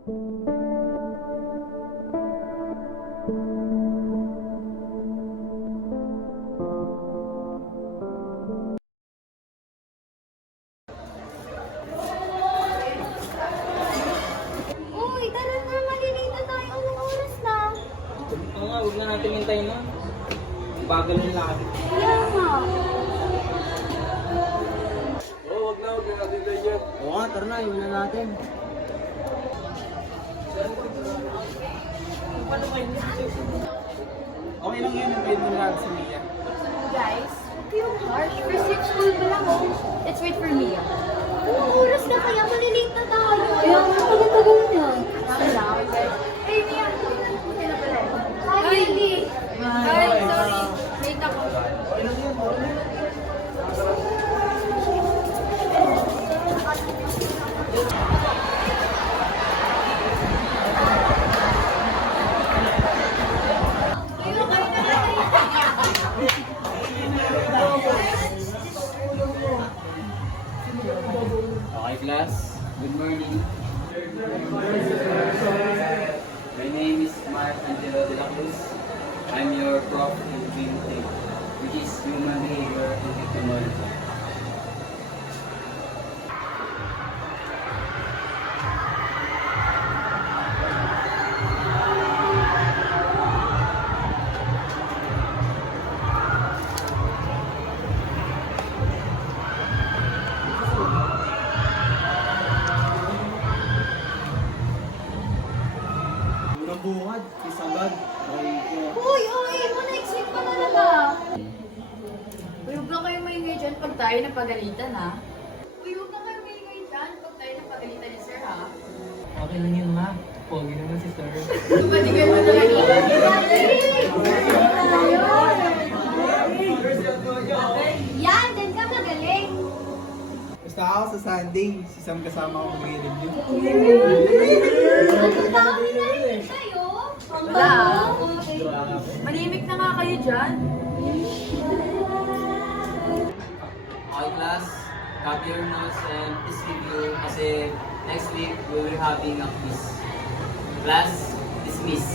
Uy, tara na, malilito tayo. Anong oras na? Oo nga, huwag na natin hintayin na. Bagal yung lakad. Kaya nga. Huwag na natin hintayin yan. Oo nga, tara na, iwan na natin. Okay lang yun, yung mo na sa Mia. Guys, huwag kayong harsh. First week school pa lang, oh. Let's wait for Mia. Anong oras na kaya? Malilate na tayo. Kaya nga, tagal-tagal na. Salamat, guys. Hey, Mia. Okay na pala. Hi, Lily. Hi, sorry. Late ako. Okay, class. Good morning. My name is Mark Angelo de la Cruz. I'm your prof in Green which is Human Behavior and Technology. Unang buhat, isagad. Uy, okay mo. Next week pa talaga. Uy, huwag lang kayo maingay dyan pag tayo napagalitan, ha? Uy, huwag lang kayo maingay dyan pag tayo napagalitan ni Sir, ha? Okay lang yun, ma. Pogi naman si sir. Balikan mo talaga. Yan, din ka magaling. Basta ako sa Sunday, si Sam kasama ko mag-review. Ang dami na rin kayo. Wala. Manimik na nga kayo dyan. Okay, class. Copy your notes and please review kasi next week we will having a quiz. Class, dismiss.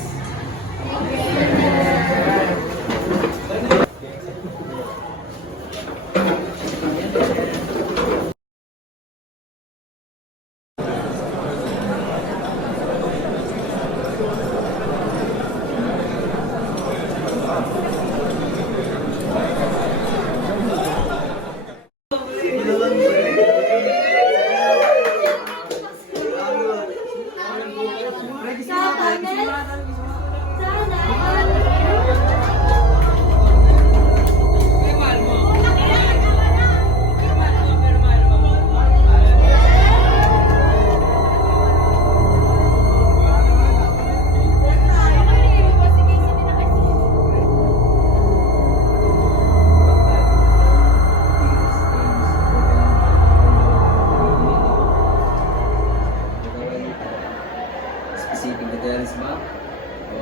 Specific details ba?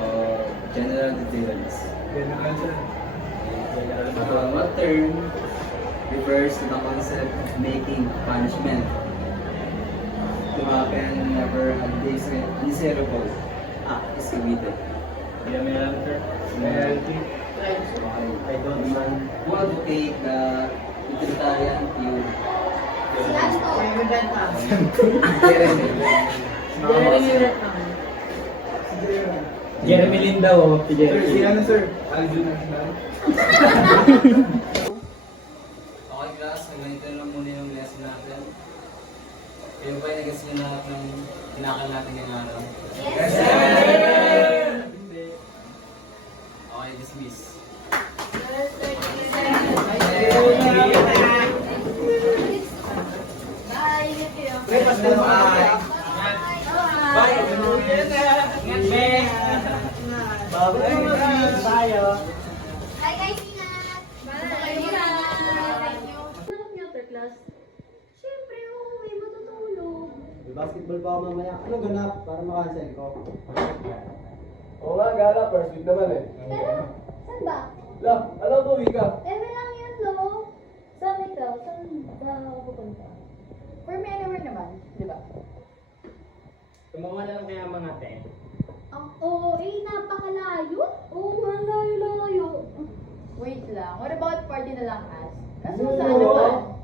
O general details? What term refers to the concept of making punishment to happen never a desirable act is committed? Yeah, may answer. I don't want to advocate the utilitarian view. Jeremy Lin daw, si Jeremy. Sir, ano sir? Aljun na sila. Okay class, ganito lang muna yung lesson natin. Kayo ba nag-guess nyo lahat ng tinakal natin yung araw? Yes, sir! Okay, dismiss. Bye! Ingat kayo. Hi, guys! Ingat! Bye! Thank you. Alam niyo, after class? Siyempre, uuwi, matutulog. May basketball pa ako mamaya. Ano ganap? Para makancel ko. Oo nga, gala. First week naman eh. Pero, saan ba? La, alam ko, Wika. Eme lang yun, no? Saan ikaw? Saan ba pupunta? For me, anywhere naman, di ba? Gumawa na lang kaya mga te. Oo, napakalayo. Oo nga, layo-layo. Wait lang. What about party na lang, As? Kaso Oo. saan naman?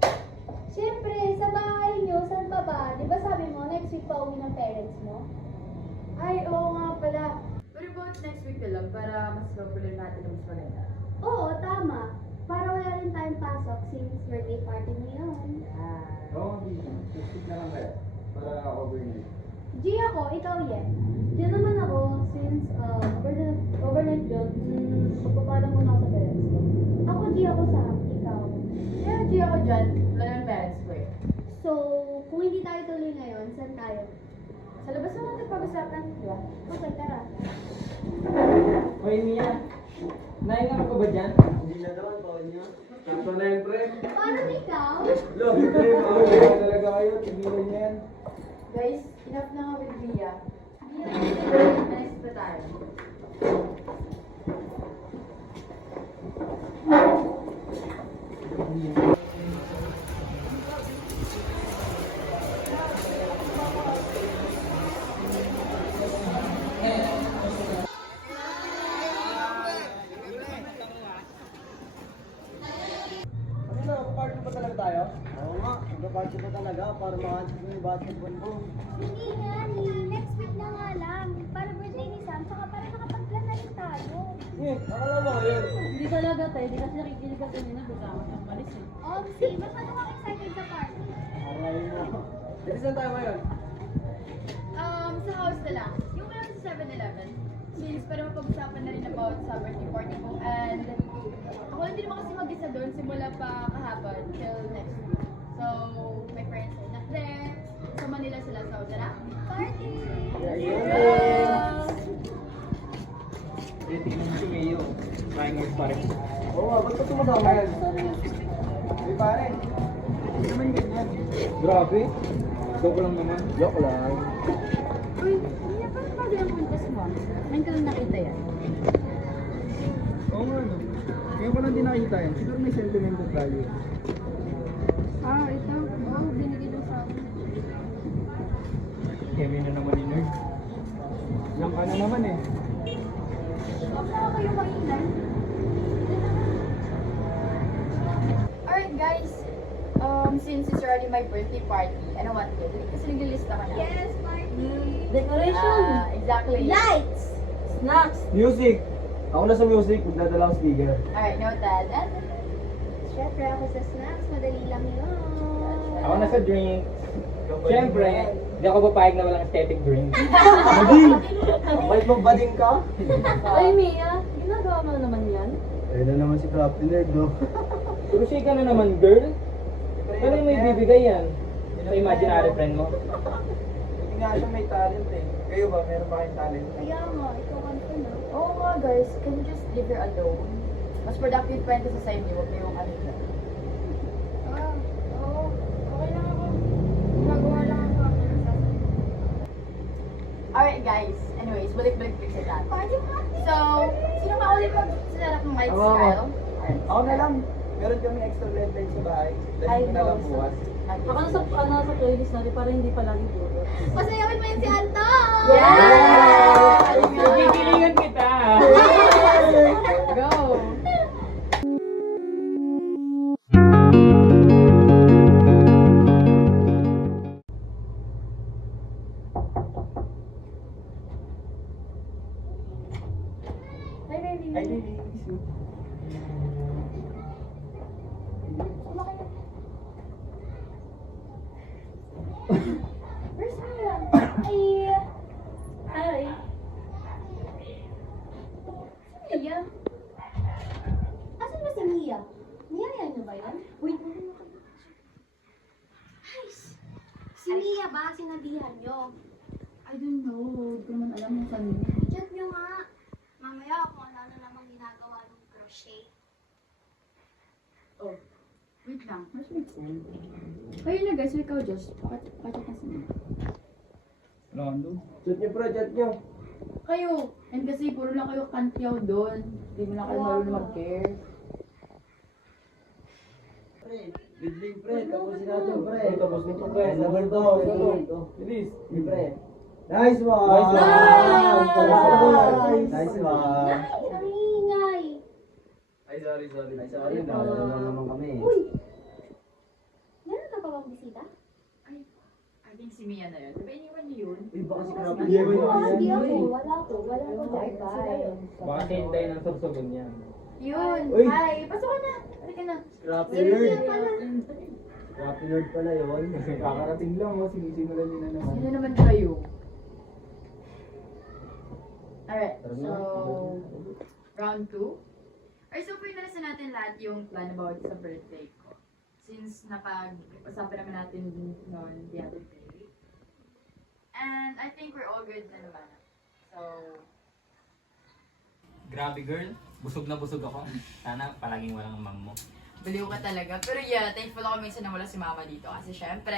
Siyempre, sa bahay nyo, saan pa ba? Di ba sabi mo, next week pa uwi ng parents mo? Ay, oo nga pala. What about next week na lang para mas popular natin ang mas maganda? Oo, tama. Para wala rin tayong pasok since birthday party mo yun. Oo, speak na lang kaya. Para overnight. G ako, ikaw yan. Diyan naman ako, since overnight yun, pagpapalang muna ako sa parents ko. Ako G ako sa ikaw. Yeah, G ako dyan. Wala ng parents ko eh. So, kung hindi tayo tuloy ngayon, saan tayo? Sa labas naman natin pag-usapan, di ba? Okay, tara. Hoy, Mia. Nahinga ka pa ba dyan? Hindi na daw, ang taon niya. Sakto na yun, pre. Parang ikaw? Love, pre. Mawala talaga kayo. Tigilan niya yan. Guys, enough na nga with Ria. Next na tayo. Ano na, party pa talaga tayo? Oo nga, mag-party pa talaga para makahansin mo yung basketball ko. Hindi nga, next week na nga lang. Para birthday ni Sam, saka para nakapag-plan na rin tayo. Akala mo ngayon. Hindi talaga tayo, hindi kasi nakikinig kasi nila kasama ng malis eh. Obsi, masyado kang excited sa party. Aray mo. Dito saan tayo ngayon? Sa house na lang. Yung meron sa 7-Eleven. Since para mapag-usapan na rin about sa birthday party ko. And ako hindi naman kasi mag-isa doon simula pa kahapon till next week. So, my friends are not there. Sa Manila sila. So, tara. Party! Tingnan mo si Mayo. Trying hard pa rin. Oo nga, ba't ka sumasama yan? Hey pare, hindi naman ganyan. Grabe. Joke lang naman. Joke lang. Uy, hindi na parang bago yung kwintas mo. Ngayon ka lang nakita yan. Oo nga no. Ngayon ko lang din nakita yan. Siguro may sentimental value. Ah, ito. Oo, binigay lang sa akin. Kemi na naman ni Nerd. Yang ka na naman eh. Huwag na kayo mainan. Alright guys. Since it's already my birthday party, ano what to do? Kasi naglilista ka na. Yes, party! Decoration! Exactly. Lights! Snacks! Music! Ako na sa music, magdadala ang speaker. Alright, noted. And Siyempre ako sa snacks, madali lang yun. Ako na sa drink. Siyempre, hindi ako papayag na walang aesthetic drink. Bait mo bading ka? Ay, Mia, ginagawa mo na naman yan? Ayun na naman si Crafty Nerd no. Pero siya ka na naman, girl. Ano yung may bibigay yan? Sa imaginary friend mo? Hindi nga siya may talent eh. Kayo ba, meron ba kayong talent? Kaya nga, ikaw kanto na. Oo nga guys, can you just leave her alone? Mas productive pa yun sa side niyo, huwag kayong ano na. Oo. Okay lang ako. Gagawa lang ako. Alright guys, anyways, balik-balik sa that. Party, party! So, sino ka ulit mag-set ng mic Ako. style? Ako na lang. Meron kami extra red light sa bahay. Dahil ko na lang buwas. Ako nasa playlist natin para hindi palagi duro. Pasayawin mo yun si Anton! Yeah! Kikilingan kita! Go! Hi, baby. Ay, baby. Miss you. Where's Mia? Ay! Hi! Mia? Asan ba si Mia? Niyaya niyo ba yan? Wait, Guys! Si Mia ba? Sinabihan niyo? I don't know. Hindi ko naman alam yung kanina. Chat niyo nga. Mamaya kung ano namang ginagawa ng crochet. Oh, wait lang. Where's my phone? Kayo na guys, ikaw Josh. Pakichat na sa mga. Rondo? Chat niyo pre, chat niyo. Kayo! And kasi puro lang kayo kantyaw doon. Hindi mo na kayo marunong mag-care. Bidling pre, tapusin natin pre. Tapos nito, pre. Number 2, ito. Bilis. Hindi pre. Nice one! Nice one. Nice one! Ang ingay. Ay, sorry. Ay, sorry, nalala naman kami. Uy! Meron na pa bang bisita? I think si Mia na yun. Diba iniwan niyo yun? Uy, baka si Krabi. Hindi ako. Wala ko. Bye-bye. Baka hintay ng sursugon yan. Yun. Uy. Hi. Pasok ka na. Halika na. Scrappy Meron nerd. siya pala. Scrappy nerd pala yun. Kakarating lang, sinisimulan niyo na naman. Sino naman kayo? Alright, Tara so na. round 2. Alright, so pinalasan natin lahat yung plan about sa birthday ko. Since napag-usapan naman natin noon the other day. And I think we're all good na naman. So, Grabe girl, busog na busog ako. Sana palaging walang mam mo. baliw ka talaga. Pero yeah, thankful ako minsan na wala si mama dito. Kasi syempre,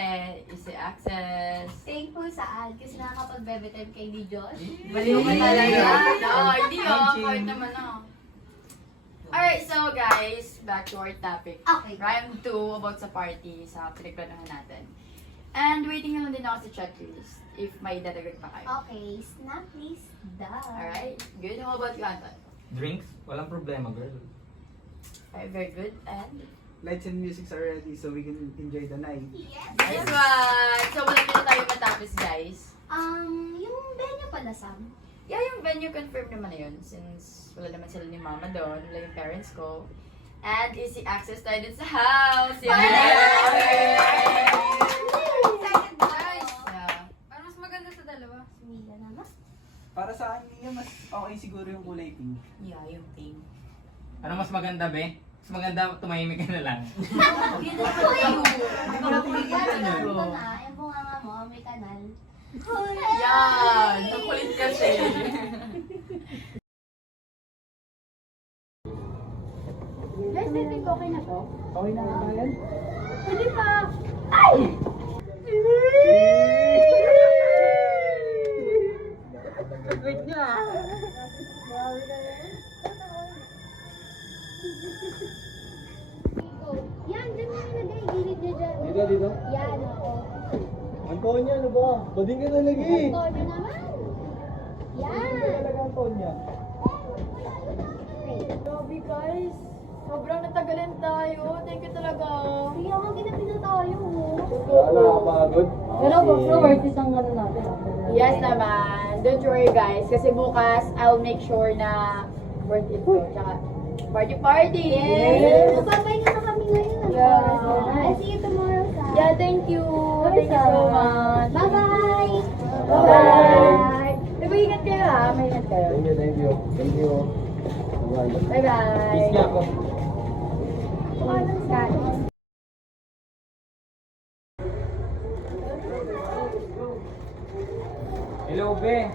easy access. Thankful saan? Kasi nakakapag-bebe time kay ni Josh. Baliw ka talaga. No, hindi oh. Kahit naman oh. Alright, so guys, back to our topic. Okay. Round 2 about sa party sa pinagplanuhan natin. And waiting lang din ako sa checklist if may dadagdag pa kayo. Okay, snap please. Done. Alright, good. How about you, Anton? Drinks? Walang problema girl. Alright, very good. And Lights and music are ready so we can enjoy the night. Yes. nice one! So wala na tayo matapos guys. Yung venue pala, Sam. Yeah, yung venue confirmed naman na yun since wala naman sila ni mama doon, wala yung parents ko. And easy access tayo din sa house! Yeah! Second Nice! time. Yeah. Parang mas maganda sa dalawa. Mila naman. Para sa akin, mas okay siguro yung kulay pink. Yeah, yung pink. Ano mas maganda be? Mas maganda tumahimik ka na lang. Yun na po yun. Ito na, yung bunganga mo, may kanal. Yan! Ang kulit kasi. Guys, I think okay na to. Okay na ba yan? Hindi pa. Yan, dyan mo nilagay. Gilid niya dyan. Dito. Yan, oo. Antonia, ano ba? Bading ka talaga eh. Ito na naman. Yan. Talaga Antonia. Grabe guys. Sobrang natagalan tayo. Thank you talaga. Kaya nga ginabi na tayo. Wala nakapagod. Pero worth it ang ano natin. Yes naman. Don't worry guys. Kasi bukas, I'll make sure na worth it to. Tsaka, party! Yes. Magpapahinga na kami ngayon. Ang Yeah. oras na. I'll see you tomorrow, Sam. Yeah, thank you. Thank you so much. Bye-bye. Bye-bye. Mag-ingat kayo ha. Mag-ingat kayo. Thank you. Bye-bye. Peace nga ako. Hello, be.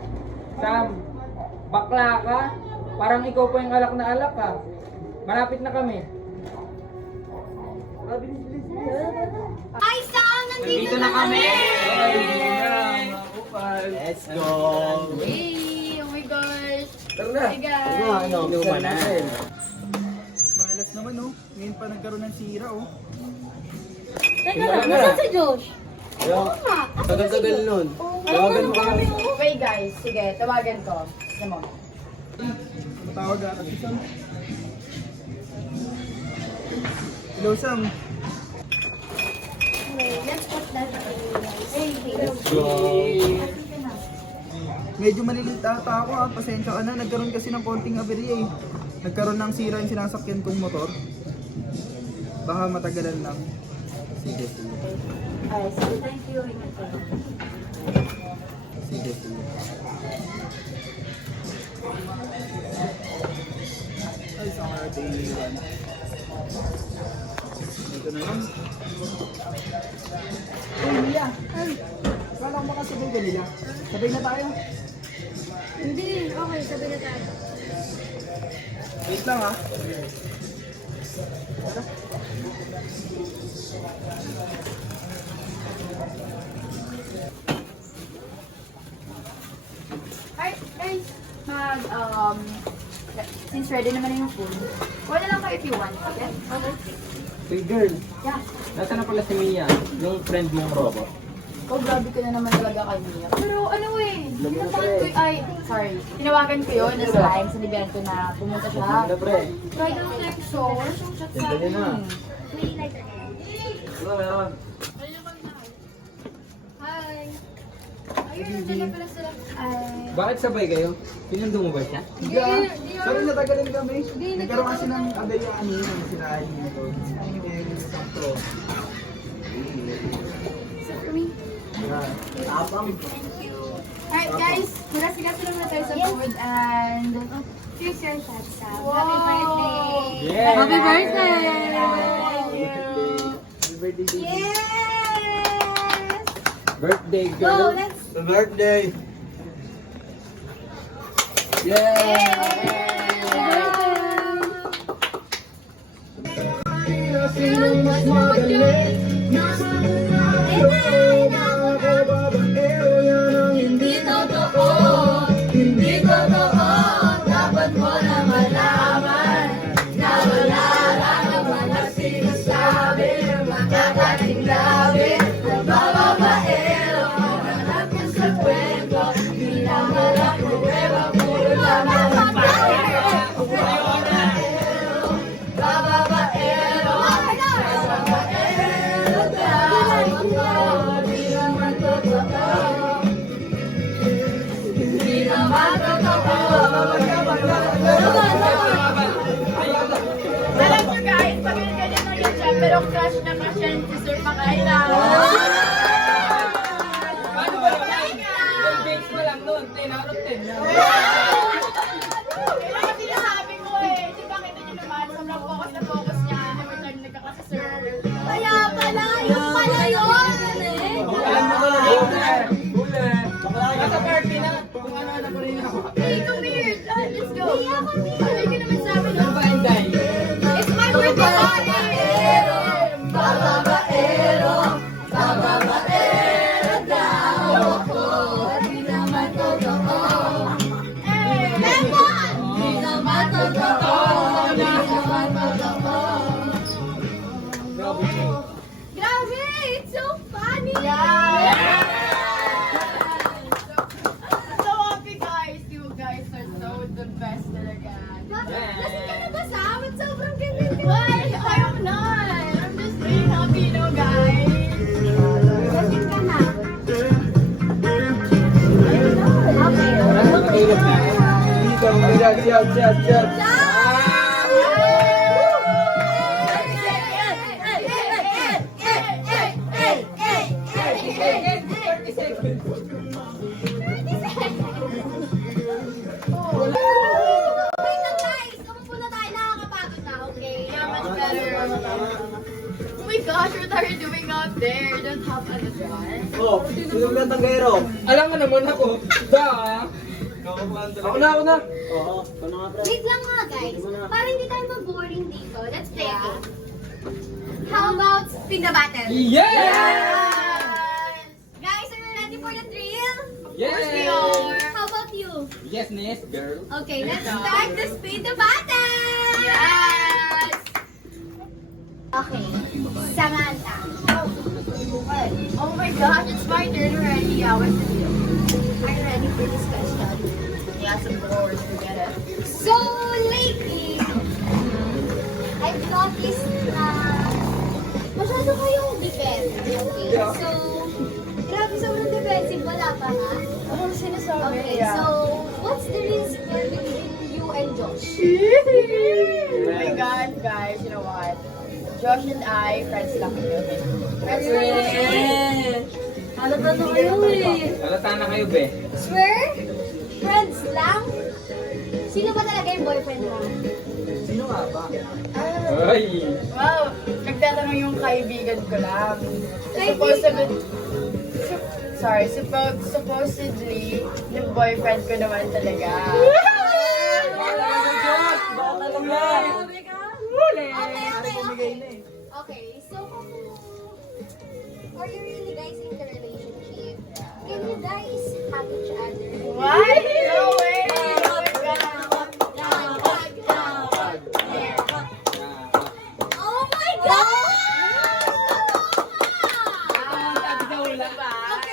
Sam, bakla ka? Parang ikaw pa yung alak na alak ka. Malapit na kami. Hi, Sam! Nandito na kami! Let's go! Hey! Oh my gosh! Tara na! Hey guys! Inuman natin. Malas naman oh. Ngayon pa nagkaroon ng sira oh. Teka lang, nasaan si Josh? Tagal-tagal nun. Tawagan mo kami. Wait guys, sige, tawagan ko. Sige mo. Matawag ka kasi Sam. Hello Sam. Let's put that away. Let's go! Medyo maliliit ata ako ha. Pasensya ka na. Nagkaroon kasi ng konting aberya eh. Nagkaroon ng sira yung sinasakyan kong motor. Baka matagalan lang. Sige. Ay, sige, thank you. Ingat kayo. Sige. Ay, sa mga daily one. Dito na lang. Ay, Mia. Ay, wala akong makasabay ka nila. Sabay na tayo. Hindi, okay, sabi na tayo. Wait lang ha. Alright, guys. Since ready naman yung food, wala lang kayo if you want. Okay? Okay. Hey girl, Yeah. nasa na pala si Mia, yung friend mong robot? Oh, grabe ka na naman talaga kay Mia. Pero ano eh, tinawagan ko yun this time, sinibihan ko na pumunta siya. Try to text so, wala siyang chat sa akin. May lighter ka lang. Meron. Hi! Ayun, nandiyan na pala sila. Ay. Bakit sabay kayo? Pinundo mo ba siya? Hindi ah. Sorry, natagalan kami. Nagkaroon kasi ng abayaan yun. Sirahin nito. And sakto. Tapang. Alright guys, magasigas lang na tayo sa food and Here's your shot, Sam. Wow. Happy birthday! Yeah! Happy birthday! Happy birthday, baby. Yes! Birthday Go, girl! let's... The birthday. Hindi totoo, hindi totoo, dapat mo na malaman na wala lang naman ang sinasabi, makakating labi, nabababaero, manap ka sa kwento, di lang walang pruweba, puro lamang ang paero, bababaero, bababaero, tawag ko, di naman totoo. Hindi naman totoo. Alam mo guys, pag ganyan lang yan siya, pero crush na crush yan si Sir Makaila. Paano ba naman? 12 days mo lang nun, 10 out of 10 yan. Kaya kasi sinasabi ko eh, di ba kita niyo naman, sobrang focus na focus niya, every time nagkaka si Sir. Kaya pala, yung pala yun! Alam mo talaga. Bulan. Nasa party na. Kung ano-ano pa rin ako. Hey, come here! Let's go! Sabi ka naman sa amin, Ano ba yung dahil? it's my birthday party! Bababaero, bababaero daw ako. Di naman totoo. Lemon! Di naman totoo. Di naman totoo. Grabe! It's so funny! So happy guys! You guys are so the best talaga. Lasing ka na ba, Sam? At sobrang ganda ka. Why? I'm not. I'm just being happy, you know, guys. Lasing ka na. Nakahilap na. Dito, shot. Wait lang guys! Kumupo na tayo, nakakapagod na, okay? Yeah, much better. Oh my gosh, what are you doing out there? You don't have ano dyan? Oh, sino ba tanggero? Alam mo naman ako. Da. Ako na. Oo, ito na nga pre. Wait lang nga guys, para hindi tayo mag-boring dito, let's play a game. How about spin the bottle? Yeah! Guys, are you ready for the thrill? Yes! How about you? Yes, Ness, girl. Okay, let's start the spin the bottle! Yes! Okay, Samantha. Oh my gosh, it's my turn already. Yeah, what's the deal? Are you ready for this question? Yes, of course, we get it. So, lately, I've noticed na masyado kayong defensive, okay? So, grabe sobrang defensive, wala pa nga. Anong sinasabi? Okay, so, what's the real split between you and Josh? Oh my god, guys, you know what? Josh and I, friends lang kami, okay? Friends lang. Halata na kayo eh. Halata na kayo, be. Swear? Friends lang? Sino ba talaga yung boyfriend mo? Sino nga ba? Ay! Wow, nagtatanong yung kaibigan ko lang. Supposedly, yung boyfriend ko naman talaga. Okay, so are you really guys in the relationship? Can you guys hug each other? What? No way! Oh my God! Wala.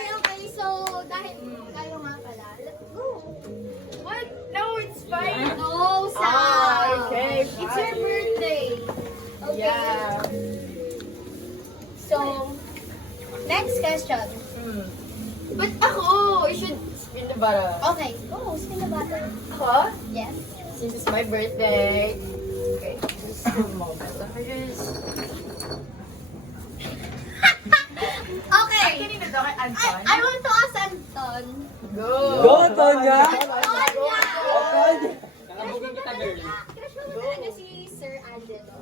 No, Sam. okay, It's your birthday. Okay. Yeah. So, next question. But ako, you should spin the bottle. Okay, go. Spin the bottle. Ako? Yes. Since it's my birthday. Okay. Just a moment. Okay. Kanina daw kay Anton? I want to ask Anton. Go! Go, Tonya! Anton! Nakabugin kita, girl. Crush mo ba talaga si Sir Angelo?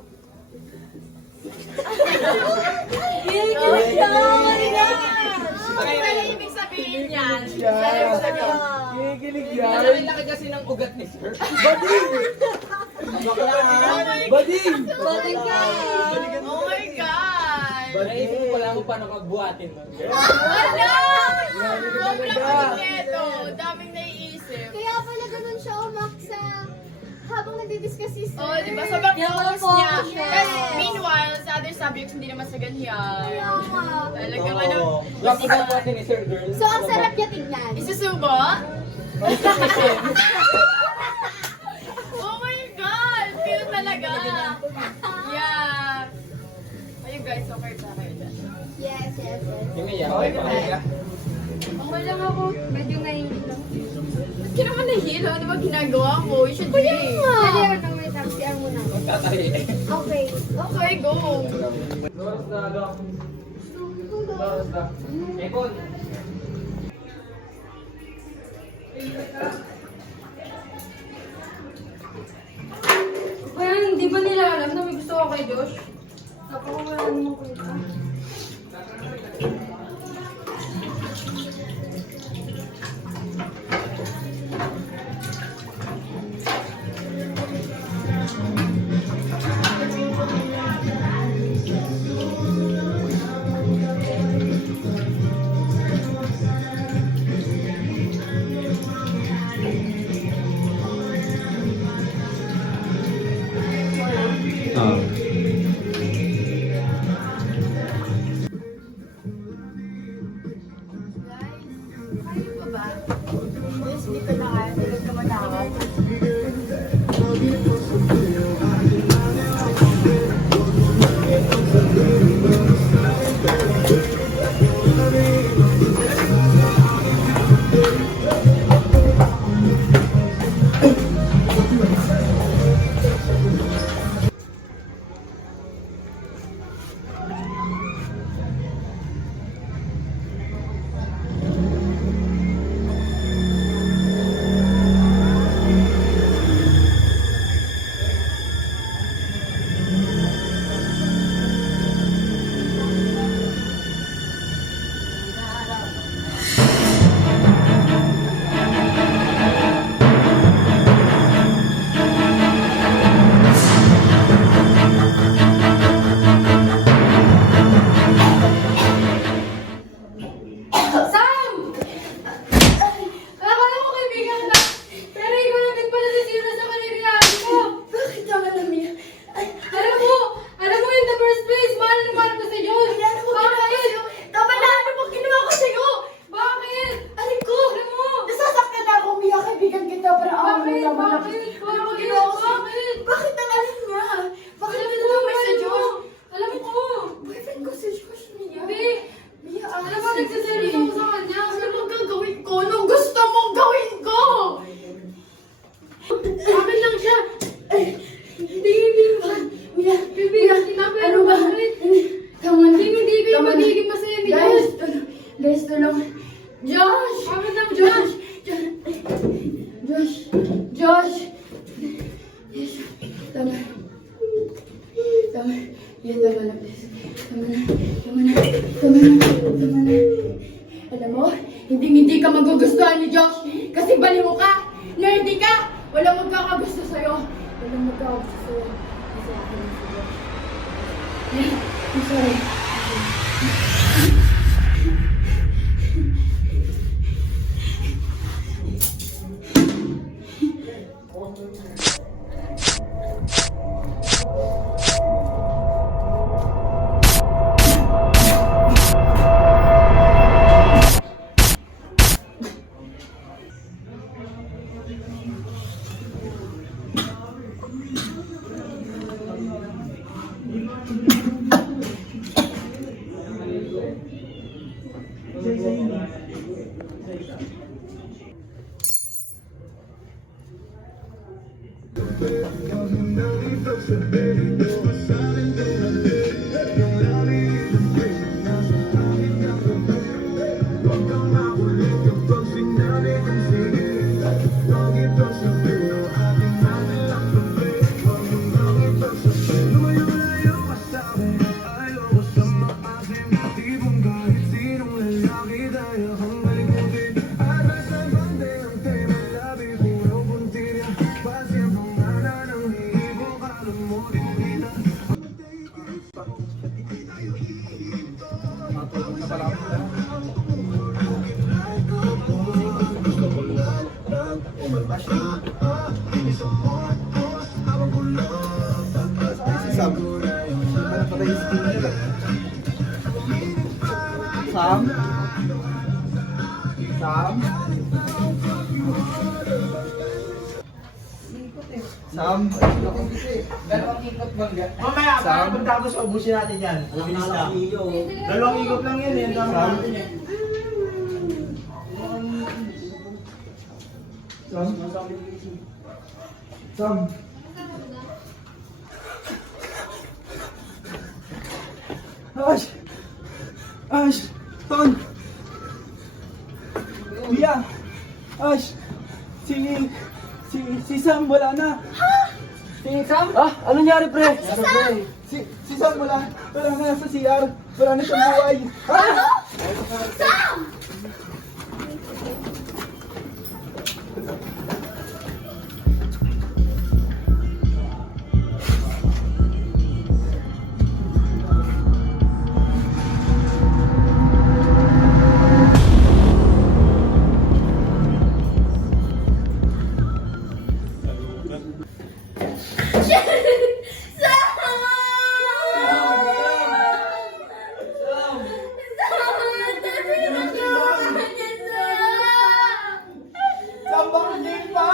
Ano pala ibig sabihin yan? Kinikilig yan. Ang laki kasi ng ugat ni sir. Bading! Bading! Balik ka! Oh my God! Naisip ko lang kung paano magbuhatin mo. Ano? Sobrang talaga. kumpleto. Daming naiisip. Kaya pala ganun siya umak sa habang nagdi-discuss si Sir. Oh, di ba? Sobrang focus niya. Yes. Kasi meanwhile, sa other subjects, hindi naman sa ganyan. Kaya nga. Talagang Oo. ano. Love ko buhatin ni sir, girl. So, ang sarap niya tignan. Isusubo? Oh my God! Feel talaga. Yeah. Ayun guys, okay pa kayo dyan. Yes, yes, yes. Yung iya, okay pa ka? Okay lang ako. Medyo nahihilo lang. Ba't ka naman nahihilo? Ano ba ginagawa ko? You should be. Pwede ako nang wait up. Siya muna. Magtatahi. Okay. Okay, go. Doras na, Doc. Doras na. Ekon. Kaya hindi ba nila alam na may gusto ko kay Josh? Napakawala naman ko ito. Kaya pa ba? Yes, hindi ko na kaya. Tulog ka manawag. Sam! Akala ko kaibigan kita. Pero ikaw na din pala nasira sa kanilinahan ko. Bakit naman namin yan? Alam mo in the first place, mahal na mahal ko sa Diyos. Bakit? Tama na! Ano bang ginawa ko sa'yo? Bakit? Alam ko! Alam mo? Nasasaktan na ako, Mia. Kaibigan kita para ako Bakit? naman. Bakit? Ano bang ginawa ko sa'yo? Bakit? Bakit ang alam niya? Bakit Alam mo ko, naman sa Diyos? Alam ko. Boyfriend ko si Josh, Mia. Hindi. Mia, Alam mo, nagsiselos ako sa kanya. Ano bang gagawin ko? Anong gusto mong gawin ko? Akin lang siya. Hindi man. Mia, Kaibigan kita, pero ano ba? bakit? Tama na. Hindi kayo Tama na. magiging masaya ni Guys, Diyos. guys, tulungan. Josh! Bakit lang, Josh! Josh! Josh! Yes. Tama. Tama. Yan, tama na, please. Tama na. Tama na. Tama na. Tama na. Alam mo, hindi ka magugustuhan ni Josh kasi baliw ka. Nerdy ka. Walang magkakagusto sa'yo. Walang magkakagusto sa'yo. Kasi akin na si Josh. I'm sorry. Matulog na pala ako. Sam. Ano pa tayo skin nila? Sam? Sam? Sam? Dalawang ikot bangga. Mamaya, Sam? pagkatapos ubusin natin yan. Bilis lang. Dalawang ikot lang yun. Yan lang Sam? natin eh. Sam? Sam? Ash! Ash! Ton! Mia! Ash! Si Sam wala na! Si Sam? Ah, ano nangyari pre? Si Sam wala na sa CR! Wala na siyang buhay! Sam, bakit ngayon pa?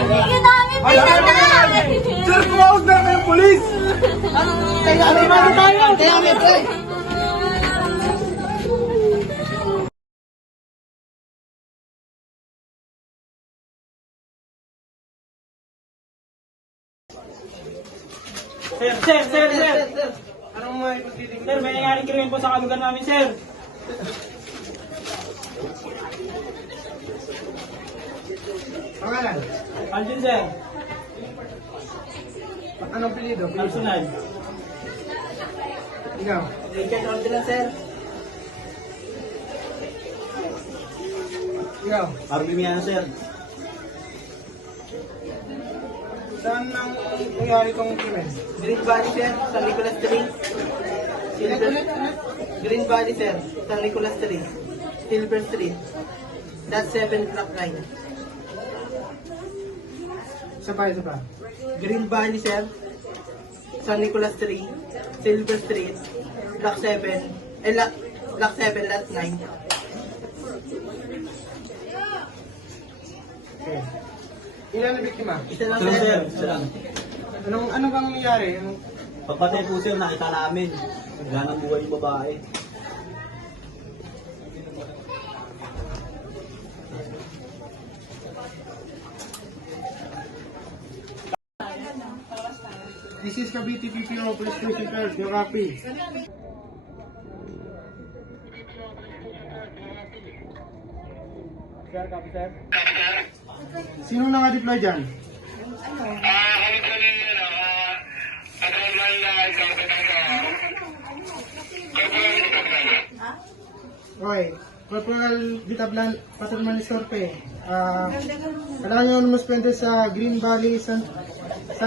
Kaibigan namin pinatay! Sir, kumawag na kayong polis! Kaya tayo! Sir! Anong may pagtitigil? Sir, may nangyaring krimen po sa kalugar namin, sir. Pangalan? Alvin, sir. Anong pilido? Personal. Ikaw? Richard Ordila, sir. Ikaw? Arvin Miano, sir. Saan nang nangyari itong krimen? Green Valley, sir. San Nicolas Street. Green Valley, sir. San Nicolas Street. Silver Street. That's 7 block 9. Isa pa. Green Valley, sir. San Nicolas Street. Silver Street. Block 7. Block 7, lot 9. Okay. Ilan na biktima? Isa lang, sir. Isa lang. Ano bang nangyari? Pagpatay po sir, nakita namin. Wala nang buhay yung babae. This is Cavite PPO Police Station Third. Your copy. Sir, copy sir. Sino naka-deploy dyan? Okay. Corporal Vitablan, Patrolman Estorpe. Kailangan nyo lumaspende sa Green Valley, San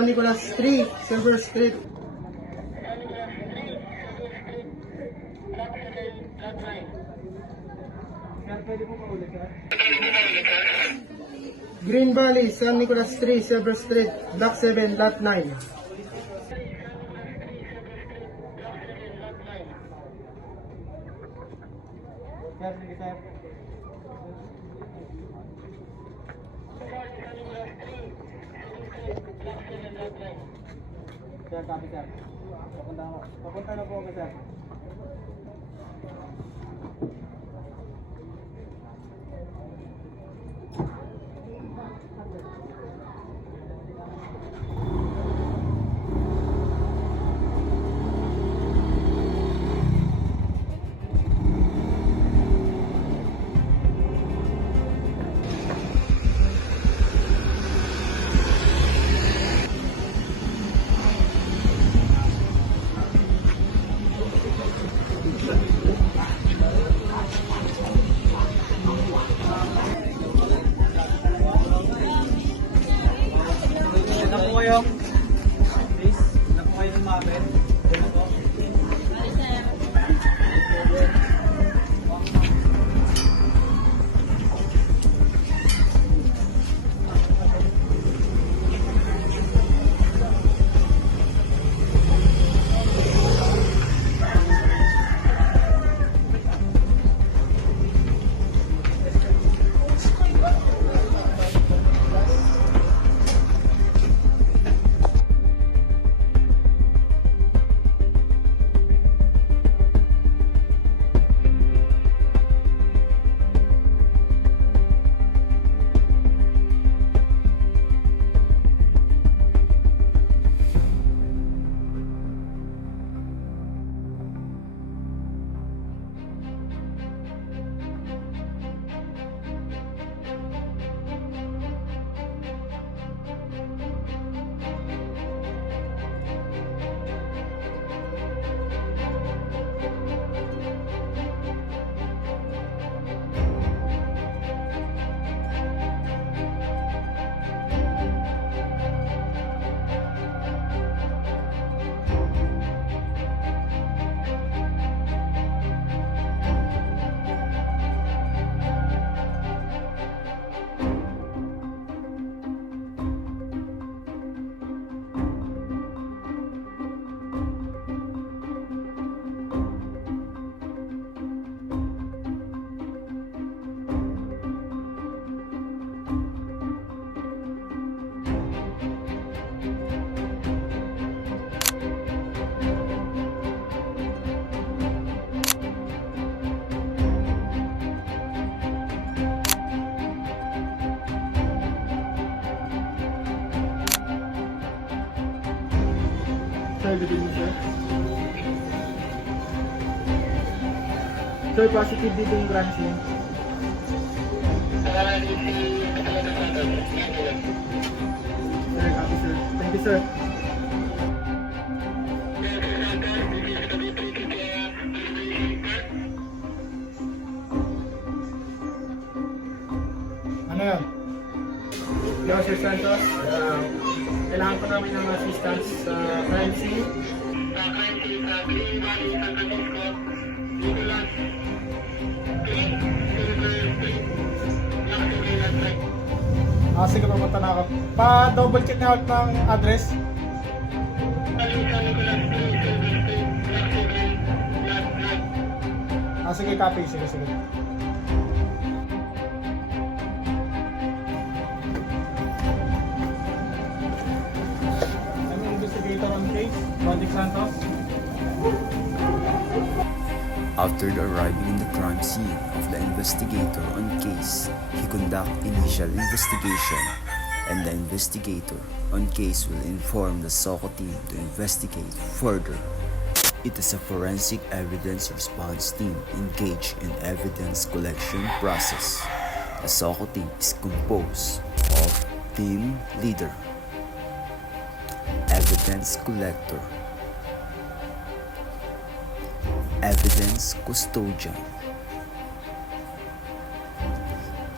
Nicolas Street, Silver Street. Sir, pwede po paulit sir? Green Valley, San Nicolas Street, Silver Street, Block 7, Lot 9. Sir, sige sir. Sir, copy sir. Papunta na po ako sir. Na po kayo. Please, na po kayo lumapit. Dito po. Sir, good evening, sir. Sir, positive dito yung crime scene. Sir, copy, sir. Thank you, sir. Ano yun? Hello, Sir Santos. Kailangan ko namin ng assistance sa crime scene. Green Valley, San Francisco, Nicolas Street, Silver Street, Block 7, Lot 9. Sige, papunta na ako. Pa-double check na out ng address. San Nicolas Street, Silver Street, Block 7, Lot 9. Sige, copy. Sige. Investigator on case, Project Santos. After arriving in the crime scene of the investigator on case, he conducted initial investigation and the investigator on case will inform the SOCO team to investigate further. It is a forensic evidence response team engaged in evidence collection process. The SOCO team is composed of team leader, evidence collector, evidence custodian,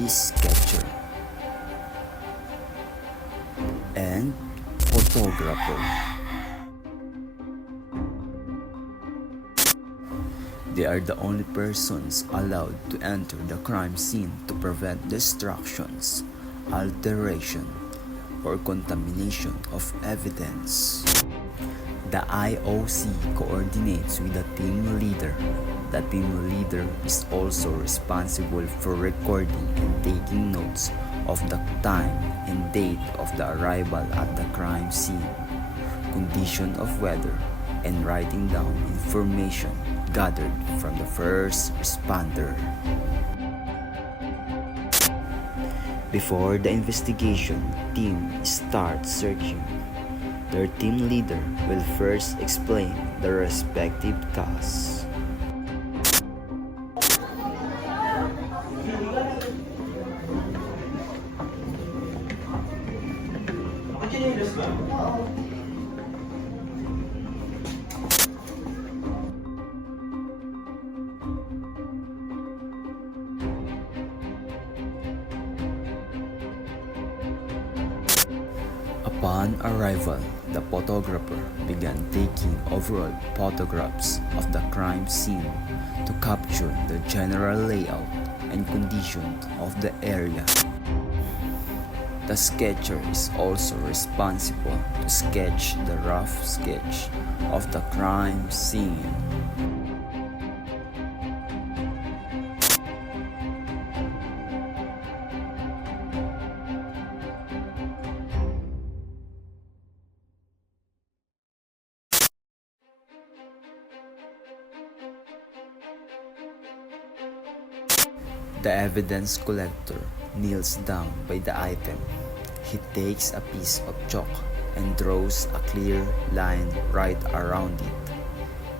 sketcher, and photographer. They are the only persons allowed to enter the crime scene to prevent destructions, alteration, or contamination of evidence. The IOC coordinates with the team leader. The team leader is also responsible for recording and taking notes of the time and date of the arrival at the crime scene, condition of weather, and writing down information gathered from the first responder. Before the investigation team starts searching, their team leader will first explain the respective tasks. Upon arrival, the photographer began taking overall photographs of the crime scene to capture the general layout and condition of the area. The sketcher is also responsible to sketch the rough sketch of the crime scene. The evidence collector kneels down by the item. He takes a piece of chalk and draws a clear line right around it,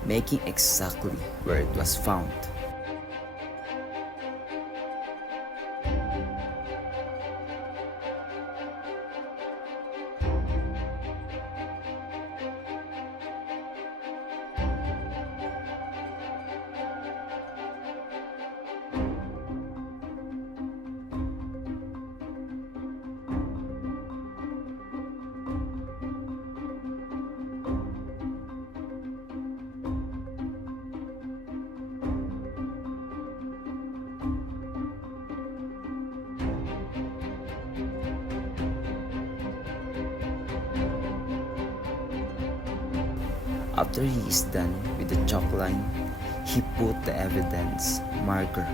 making exactly where it was found. After he is done with the chalk line, he put the evidence marker.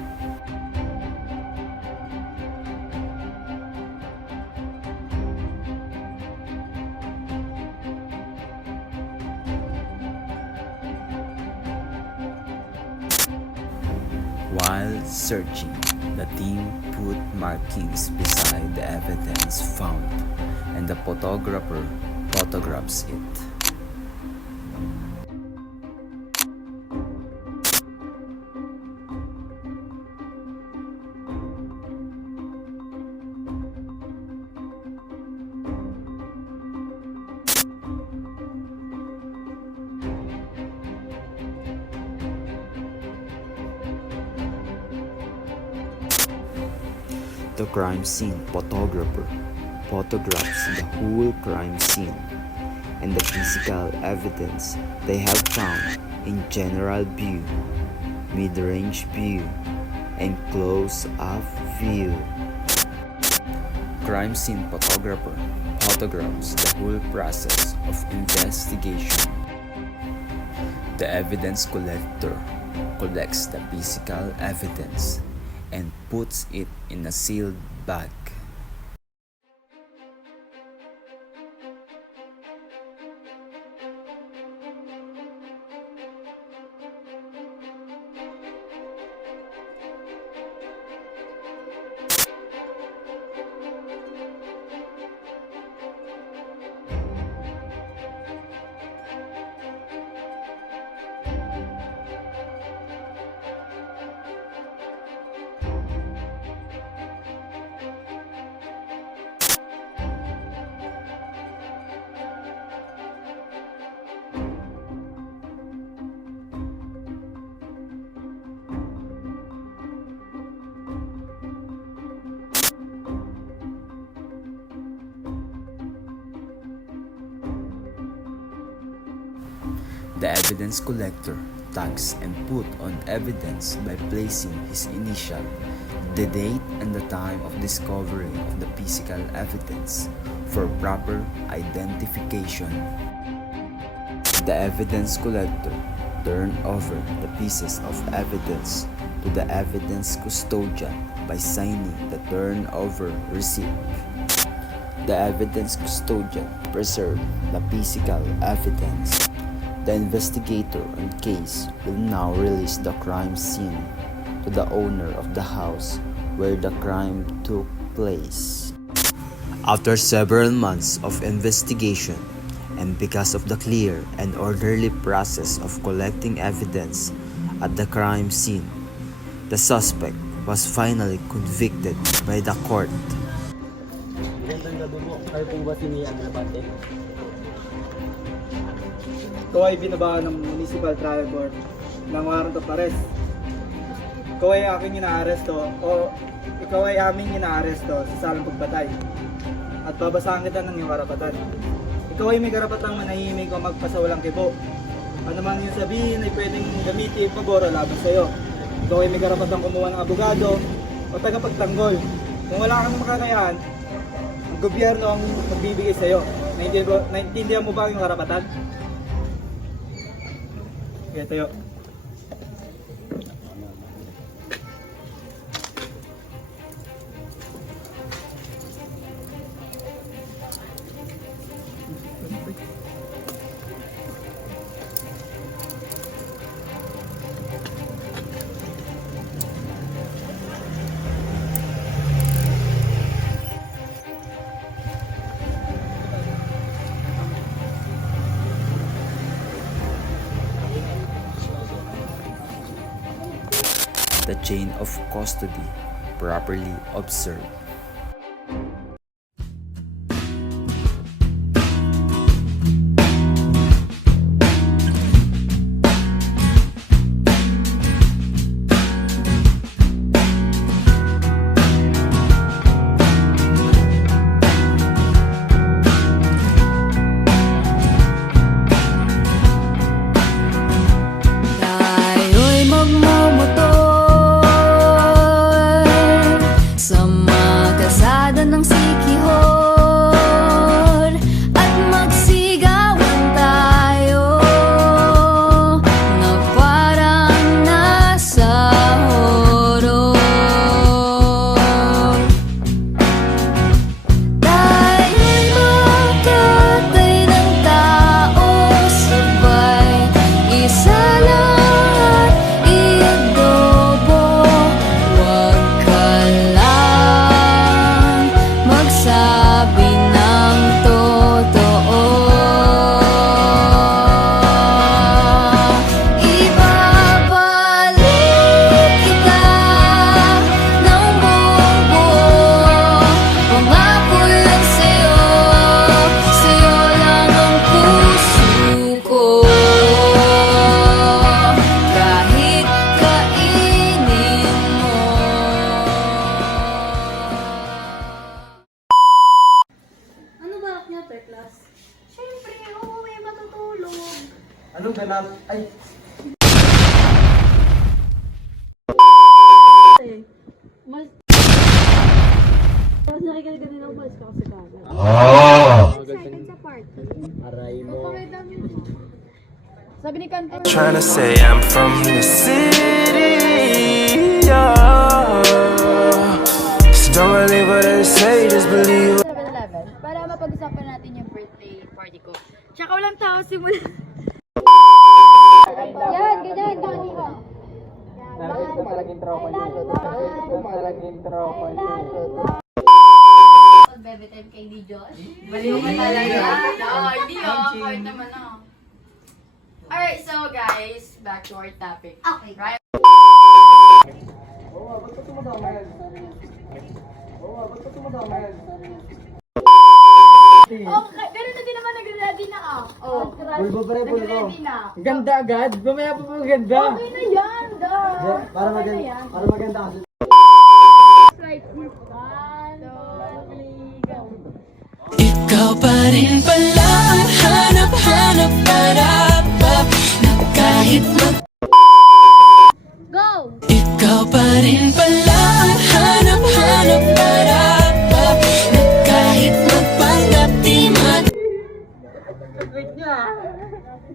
While searching, the team put markings beside the evidence found, and the photographer photographs it. The crime scene photographer photographs the whole crime scene and the physical evidence they have found in general view, mid-range view, and close-up view. Crime scene photographer photographs the whole process of investigation. The evidence collector collects the physical evidence and puts it in a sealed bag. The evidence collector tags and put on evidence by placing his initial, the date and the time of discovery of the physical evidence for proper identification. The evidence collector turned over the pieces of evidence to the evidence custodian by signing the turnover receipt. The evidence custodian preserved the physical evidence. The investigator on case will now release the crime scene to the owner of the house where the crime took place. After several months of investigation, and because of the clear and orderly process of collecting evidence at the crime scene, the suspect was finally convicted by the court. Magandang gabi po. Kayo po ba si Mia Agrabate? Ikaw ay binabaan ng Municipal Trial Court ng warrant of arrest. Ikaw ay aking inaaresto o ikaw ay aming inaaresto sa salang pagpatay. At babasahan kita ng iyong karapatan. Ikaw ay may karapatang manahimik o magpasawalang kibo. Ano man yung sabihin ay pwedeng gamitin pabor o laban sa iyo. Ikaw ay may karapatang kumuha ng abogado o tagapagtanggol. Kung wala kang makakayahan, ang gobyerno ang magbibigay sa iyo. Naintindihan mo ba yung karapatan? Sige, tayo. The chain of custody properly observed. Tayo'y magmamotor sa mga kalsada ng Sikihor at magsigawan tayo na parang nasa horror. Tayo'y makatay ng tao sabay, isa lahat i-adobo. Huwag ka lang magsabi ng totoo. Ibabalik kita ng buong buo. Pangako yun sa'yo, sa'yo lang ang puso ko. Kahit kainin mo. Ano balak niya, Teklas? Siyempre, uuwi matutulog. Anong ganap? Ay, Mas... Mas nakikinig ka din ng bus ka kasi kagad. Excited sa party. Aray mo. Sabi ni Kanto, Trying to say I'm from the city, yeah. So don't believe what they say, just believe. 7-Eleven para mapag-usapan natin yung birthday party ko. Tsaka walang tao simula. Yan, ganyan, ganyan. Malaging tropa dito. Malaging tropa dito. Bebe time kay ni Josh. Baliw ka talaga. No, hindi kahit naman Alright, so guys, back to our topic. Okay. Right? Ba't ka tumadama yan? Ba't ka tumadama yan? Okay, ganun na din naman nag-ready na Oh, pulbo pa rin, pulbo. nag-ready na. Ganda agad? Mamaya pa po ganda. Okay na yan, duh. para Okay na maganda, yan. para maganda kasi. Right, 1, 2, 3, go. Ikaw pa rin pala ang hanap-hanap para kahit Go! ikaw pa rin pala ang hanap-hanap para na kahit magpanggap di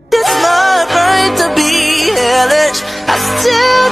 It's not right to be hellish. I still